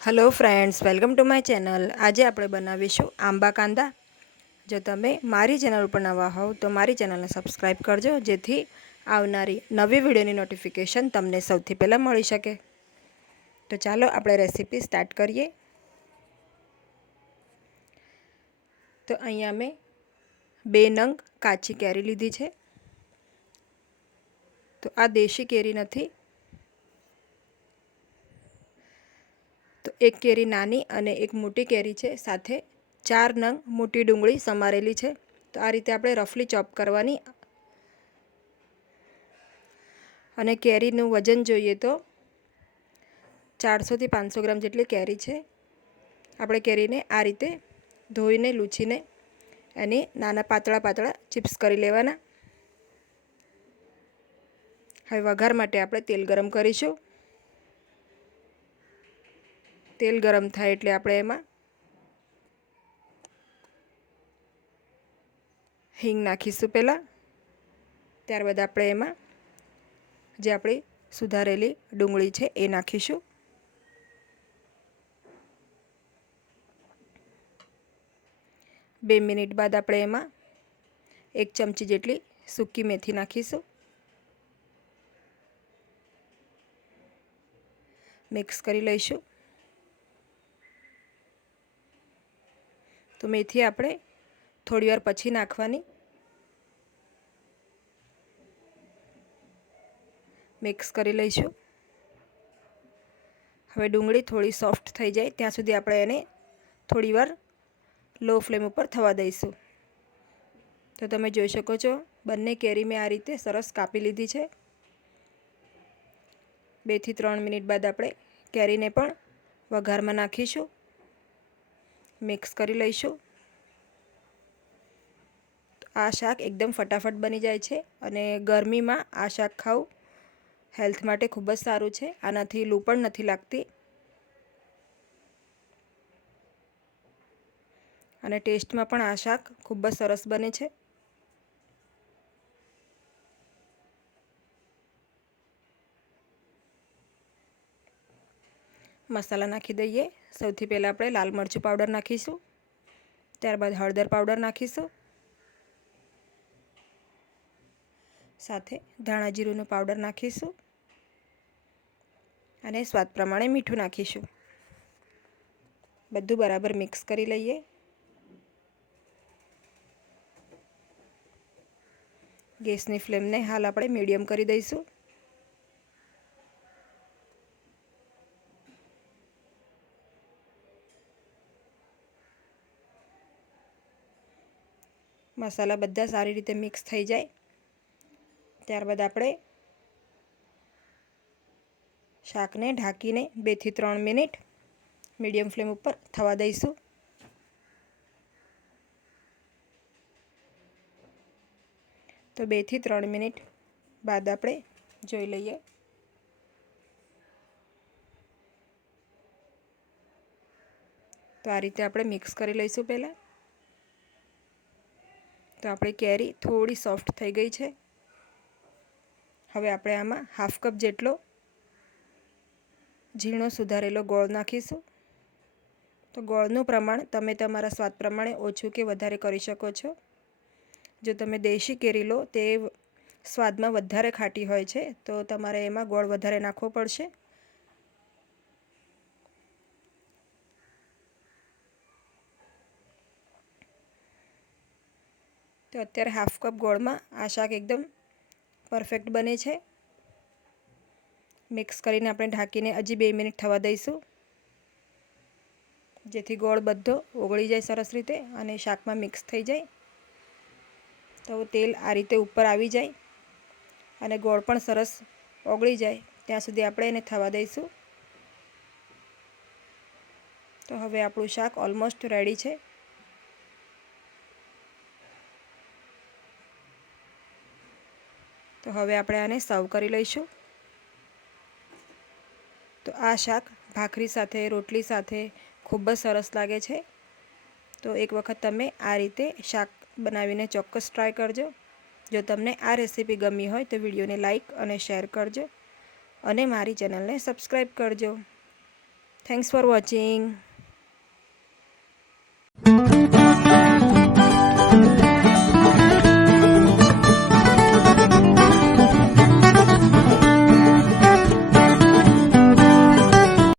Hello friends, welcome to my channel. आज આપણે બનાવીશું આંબા કાંદા। જો તમે મારી ચેનલ પર નવા હોવ તો મારી ચેનલને સબસ્ક્રાઇબ કરજો, જેથી આવનારી નવી વિડિયોની નોટિફિકેશન તમને સૌથી પહેલાં મળી શકે। તો ચાલો આપણે રેસીપી સ્ટાર્ટ કરીએ। તો અહીંયા મેં 2 નંગ કાચી કેરી લીધી છે। તો આ દેશી કેરી નથી। तो एक केरी नानी अने एक मोटी केरी है, साथे 4 नंग मोटी डूंगળી समारेली है। तो आ रीते आपणे रफली चॉप करवानी। अने केरीनुं वजन जोईए तो 400 થી 500 ग्राम जेटली केरी है। आपणे केरीने आ रीते धोईने लूछीने एनी नाना पातळा पातळा चिप्स करी लेवाना। हवे वघार माटे आपणे तेल गरम करीशुं। तेल गरम थाय एटले आपणे एमां हींग नाखीशुं पहेला। त्यारबाद आपणे एमां जे आपणी सुधारेली डूंगળી छे ए नाखीशुं। 2 मिनिट बाद आपणे एमां 1 चमची जेटली सूकी मेथी नाखीशुं। मिक्स करी लईशुं। तो मेथी आपणे थोड़ी वार पछी नाखवानी। मिक्स करी लईशुं। हवे डूंगળી थोड़ी सॉफ्ट थई जाए त्यां सुधी आपणे एने थोड़ी वार लो फ्लेम पर थवा दईशुं। तो तमे जोई शको छो बंने केरी में आ रीते सरस कापी लीधी छे। 2 થી 3 मिनिट बाद आपणे केरीने पण वघारमां नाखीशुं। मिक्स करी लईशुं। आ शाक एकदम फटाफट बनी जाए छे अने गरमी में आ शाक खावुं हेल्थ माटे खूब ज सारूं छे। आनाथी लू पण नथी लागती अने टेस्ट में पण आ शाक खूब ज सरस बने छे। मसाला नाखी दईए। सौथी पहला आपणे लाल मरचुं पाउडर नाखीशुं। त्यारबाद हळदर पाउडर नाखीशुं। साथे धाणा जीरुंनो पाउडर नाखीशुं अने स्वाद प्रमाणे मीठुं नाखीशुं। बधुं बराबर मिक्स करी लईए। गैसनी फ्लेमने हाल आपणे मीडियम करी दईशुं। मसाला बधा सारी रीते मिक्स थई जाए त्यारबाद आपणे शाकने ढांकीने 2 થી 3 मिनिट मीडियम फ्लेम पर थवा दईशुं। तो 2 થી 3 मिनिट बाद आपणे जोई लईए। तो आ रीते आपणे मिक्स करी लईशुं पहेला। तो आपणी केरी थोड़ी सॉफ्ट थई गई है। हवे आपणे आमां हाफ कप जेटलो झीणो सुधारेलो गोळ नाखीशुं। तो गोळनुं प्रमाण तमे तमारा स्वाद प्रमाणे ओछुं के वधारे करी शको छो। जो तमे देशी केरी लो ते स्वादमां वधारे खाटी होय छे तो तमारे एमां गोळ वधारे नाखवो पड़शे। तो अत्यारे हाफ कप गोळमां आ शाक एकदम परफेक्ट बने छे। मिक्स करीने आपणे ढांकीने हजी 2 मिनिट थवा दईशुं, जेथी गोळ बधो ओगળી जाए सरस रीते अने शाकमां मिक्स थई जाए। तो तेल आ रीते उपर आवी जाए अने गोळ पण सरस ओगળી जाए त्यां सुधी आपणे एने थवा दईशुं। तो हवे आपणुं शाक ऑलमोस्ट रेडी छे। तो हवे आपणे आने सर्व करी लईशुं। तो आ शाक भाखरी साथे रोटली साथे खूब ज सरस लागे छे। तो एक वखत तमे आ रीते शाक बनावीने चोक्कस ट्राय करजो। जो तमने आ रेसिपी गमी होय तो विडियोने लाइक अने शेर करजो अने मारी चेनलने सब्सक्राइब करजो। Thanks for watching.